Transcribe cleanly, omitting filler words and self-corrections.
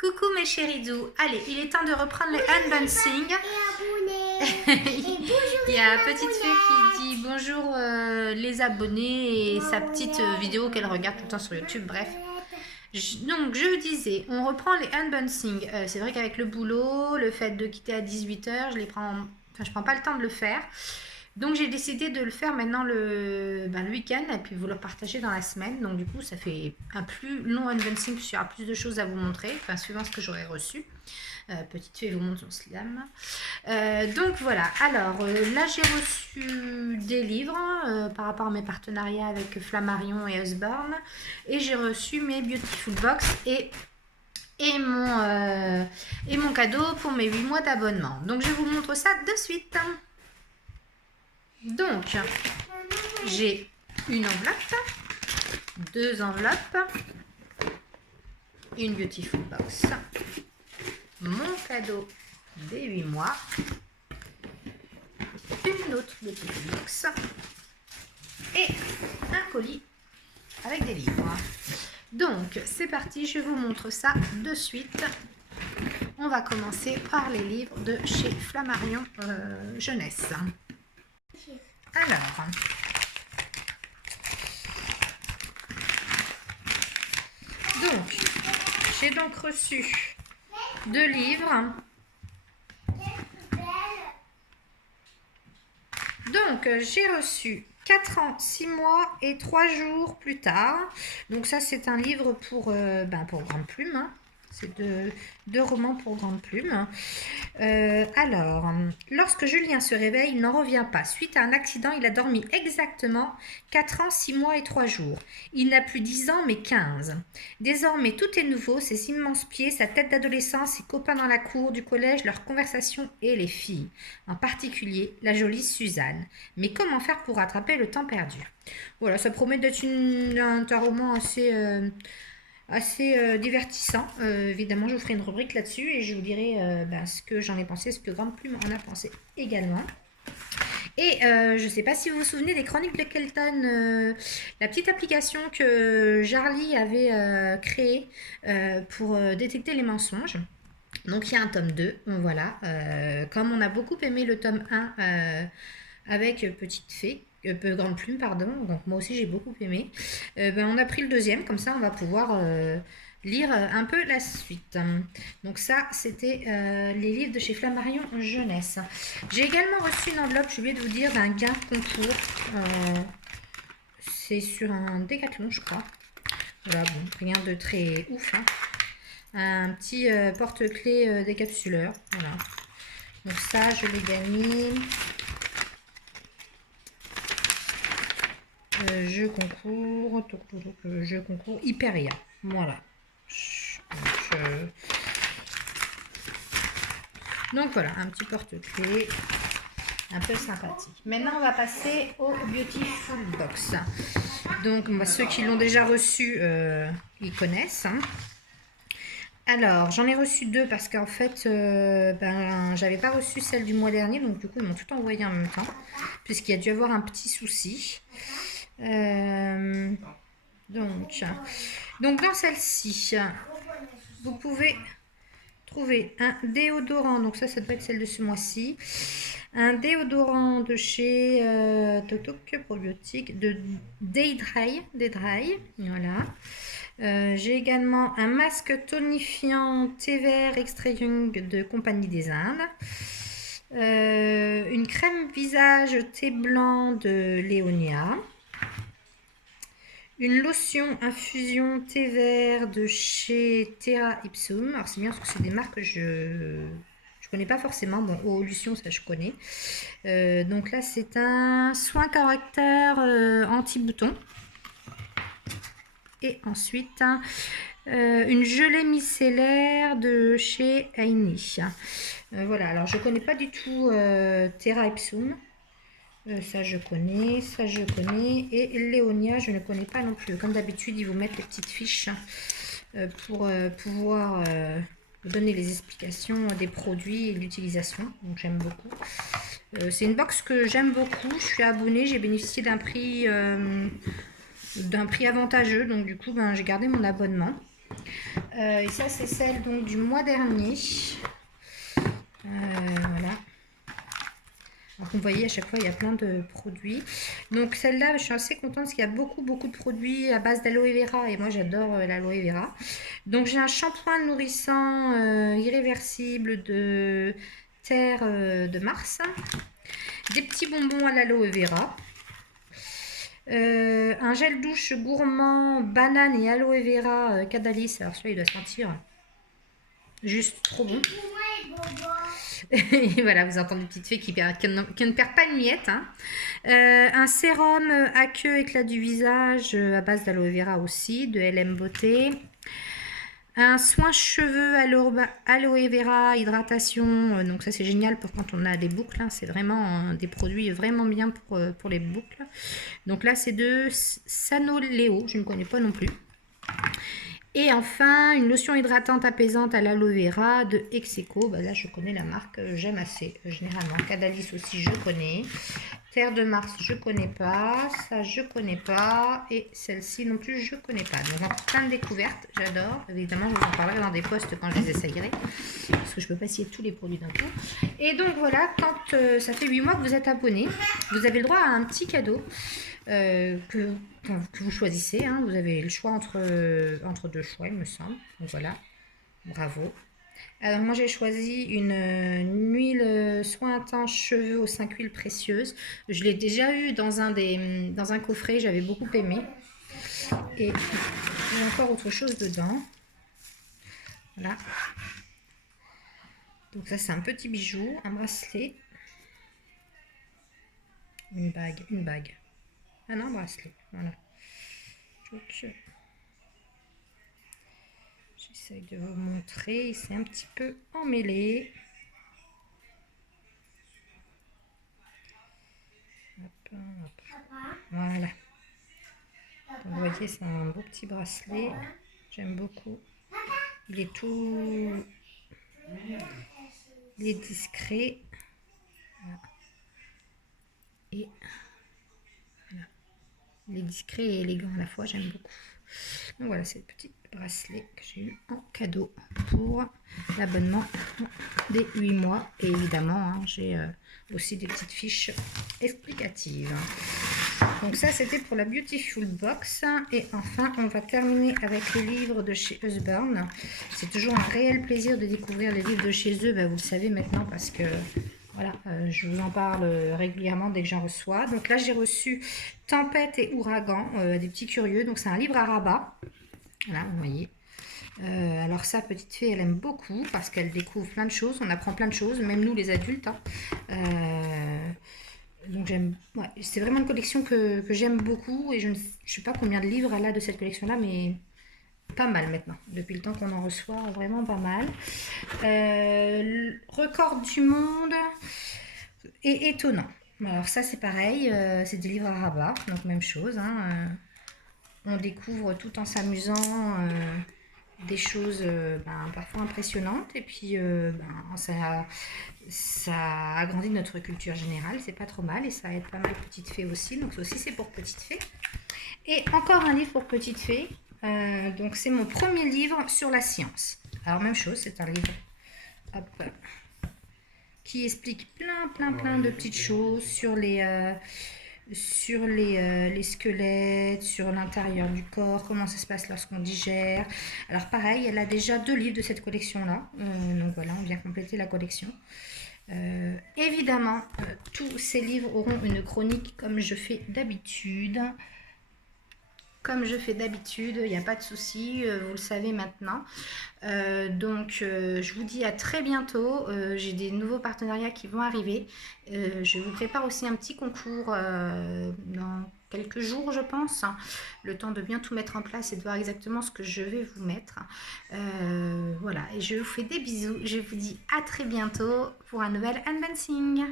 Coucou mes chéris doux. Allez, il est temps de reprendre le unboxing. Il y a Petite Fée qui dit bonjour les abonnés et sa petite vidéo qu'elle regarde tout le temps sur YouTube. Bref. Donc je vous disais, on reprend les unboxings. C'est vrai qu'avec le boulot, le fait de quitter à 18 h, je prends pas le temps de le faire. Donc j'ai décidé de le faire maintenant le week-end et puis vous le partager dans la semaine. Donc du coup ça fait un plus long unboxing puisqu'il y aura plus de choses à vous montrer, suivant ce que j'aurai reçu. Petite Fée vous montre son slam. Donc voilà, alors là j'ai reçu des livres par rapport à mes partenariats avec Flammarion et Usborne. Et j'ai reçu mes Beautiful Box et mon cadeau pour mes 8 mois d'abonnement. Donc je vous montre ça de suite. Donc, j'ai une enveloppe, deux enveloppes, une Beautiful Box, mon cadeau des 8 mois, une autre Beautiful Box et un colis avec des livres. Donc, c'est parti, je vous montre ça de suite. On va commencer par les livres de chez Flammarion Jeunesse. Alors, j'ai donc reçu 2 livres. Donc, j'ai reçu 4 ans, 6 mois et 3 jours plus tard. Donc ça, c'est un livre pour Grande Plume. Hein. C'est deux romans pour Grande Plume. Alors, lorsque Julien se réveille, il n'en revient pas. Suite à un accident, il a dormi exactement 4 ans, 6 mois et 3 jours. Il n'a plus 10 ans, mais 15. Désormais, tout est nouveau, ses immenses pieds, sa tête d'adolescent, ses copains dans la cour du collège, leurs conversations et les filles. En particulier, la jolie Suzanne. Mais comment faire pour rattraper le temps perdu? Voilà, ça promet d'être un roman assez divertissant. Évidemment, je vous ferai une rubrique là-dessus et je vous dirai ce que j'en ai pensé, ce que Grande Plume en a pensé également. Et je ne sais pas si vous vous souvenez des Chroniques de Kelton, la petite application que Jarly avait créée pour détecter les mensonges. Donc il y a un tome 2, voilà. Comme on a beaucoup aimé le tome 1 avec Petite Fée, Grande Plume, pardon, donc moi aussi j'ai beaucoup aimé, on a pris le deuxième, comme ça on va pouvoir lire un peu la suite. Donc ça, c'était les livres de chez Flammarion Jeunesse. J'ai également reçu une enveloppe, j'ai oublié de vous dire, d'un gain concours. C'est sur un Décathlon, je crois. Voilà, bon, rien de très ouf. Hein. Un petit porte-clés décapsuleur. Voilà. Donc ça, je l'ai gagné. Jeu concours Hyperia. Voilà. Donc voilà, un petit porte-clés un peu sympathique. Maintenant, on va passer au Beautiful Box. Donc, ceux qui l'ont déjà reçu, ils connaissent. Hein. Alors, j'en ai reçu 2 parce qu'en fait, j'avais pas reçu celle du mois dernier. Donc, du coup, ils m'ont tout envoyé en même temps. Puisqu'il y a dû avoir un petit souci. Donc, dans celle-ci, vous pouvez trouver un déodorant. Donc ça doit être celle de ce mois-ci. Un déodorant de chez Totok Probiotique de Daydry. Voilà. J'ai également un masque tonifiant thé vert extrait young de Compagnie des Indes. Une crème visage thé blanc de Léonia. Une lotion infusion thé vert de chez Terra Ipsum. Alors c'est bien parce que c'est des marques que je connais pas forcément. Bon, Lotion, ça je connais. Donc là c'est un soin correcteur anti-bouton. Et ensuite une gelée micellaire de chez Aini. Voilà, alors je connais pas du tout Terra Ipsum. Ça je connais, et Léonia je ne connais pas non plus. Comme d'habitude ils vous mettent les petites fiches pour pouvoir vous donner les explications des produits et de l'utilisation. Donc j'aime beaucoup. C'est une box que j'aime beaucoup. Je suis abonnée, j'ai bénéficié d'un prix avantageux. Donc du coup j'ai gardé mon abonnement. Et ça, c'est celle donc, du mois dernier. Voilà. Alors, vous voyez, à chaque fois, il y a plein de produits. Donc, celle-là, je suis assez contente parce qu'il y a beaucoup de produits à base d'aloe vera. Et moi, j'adore l'aloe vera. Donc, j'ai un shampoing nourrissant irréversible de terre de Mars. Des petits bonbons à l'aloe vera. Un gel douche gourmand banane et aloe vera Cadalis. Alors, celui-là, il doit sentir juste trop bon. Et voilà, vous entendez une petite fée qui ne perd pas une miette. Hein. Un sérum aqueux éclat du visage à base d'aloe vera aussi, de LM Beauté. Un soin cheveux aloe vera hydratation. Donc ça c'est génial pour quand on a des boucles. Hein. C'est vraiment des produits vraiment bien pour les boucles. Donc là c'est de Sanoleo, je ne connais pas non plus. Et enfin, une lotion hydratante apaisante à l'aloe vera de Execo. Bah là, je connais la marque, j'aime assez, généralement. Cadalis aussi, je connais. Terre de Mars, je connais pas. Ça, je connais pas. Et celle-ci non plus, je connais pas. Donc, encore plein de découvertes, j'adore. Évidemment, je vous en parlerai dans des posts quand je les essayerai. Parce que je peux pas essayer tous les produits d'un coup. Et donc, voilà, quand ça fait 8 mois que vous êtes abonné, vous avez le droit à un petit cadeau. Que vous choisissez. Hein. Vous avez le choix entre deux choix, il me semble. Donc voilà, bravo. Alors moi j'ai choisi une huile soin intense cheveux aux 5 huiles précieuses. Je l'ai déjà eu dans un coffret, j'avais beaucoup aimé. Et il y a encore autre chose dedans. Voilà. Donc ça c'est un petit bijou, un bracelet. Une bague. Ah non, bracelet, voilà. Donc, j'essaye de vous montrer, c'est un petit peu emmêlé. Hop, hop. Voilà. Donc, vous voyez, c'est un beau petit bracelet. J'aime beaucoup. Il est discret. Voilà. Et voilà. Il est discret et élégant à la fois, j'aime beaucoup. Donc voilà, c'est le petit bracelet que j'ai eu en cadeau pour l'abonnement des 8 mois. Et évidemment, hein, j'ai aussi des petites fiches explicatives. Donc ça, c'était pour la Beautiful Box. Et enfin, on va terminer avec les livres de chez Usborne. C'est toujours un réel plaisir de découvrir les livres de chez eux. Vous le savez maintenant parce que... Voilà, je vous en parle régulièrement dès que j'en reçois. Donc là, j'ai reçu Tempête et Ouragan, des petits curieux. Donc c'est un livre à rabat. Voilà, vous voyez. Alors ça, petite fée, elle aime beaucoup parce qu'elle découvre plein de choses. On apprend plein de choses, même nous les adultes. Hein. Donc j'aime. Ouais, c'est vraiment une collection que j'aime beaucoup. Et je ne sais pas combien de livres elle a de cette collection-là, mais... Pas mal maintenant, depuis le temps qu'on en reçoit, vraiment pas mal. Record du monde et étonnant. Alors ça c'est pareil, c'est des livres à rabat, donc même chose. Hein, on découvre tout en s'amusant des choses parfois impressionnantes et puis ça agrandit notre culture générale, c'est pas trop mal et ça aide pas mal Petite Fée aussi, donc ça aussi c'est pour Petite Fée. Et encore un livre pour Petite Fée. Donc c'est mon premier livre sur la science. Alors même chose, c'est un livre qui explique plein de petites choses sur les squelettes, sur l'intérieur du corps, comment ça se passe lorsqu'on digère. Alors pareil, elle a déjà 2 livres de cette collection-là. Donc voilà, on vient compléter la collection. Évidemment, tous ces livres auront une chronique comme je fais d'habitude. Il n'y a pas de souci, vous le savez maintenant. Je vous dis à très bientôt. J'ai des nouveaux partenariats qui vont arriver. Je vous prépare aussi un petit concours dans quelques jours, je pense. Le temps de bien tout mettre en place et de voir exactement ce que je vais vous mettre. Voilà, et je vous fais des bisous. Je vous dis à très bientôt pour un nouvel unboxing.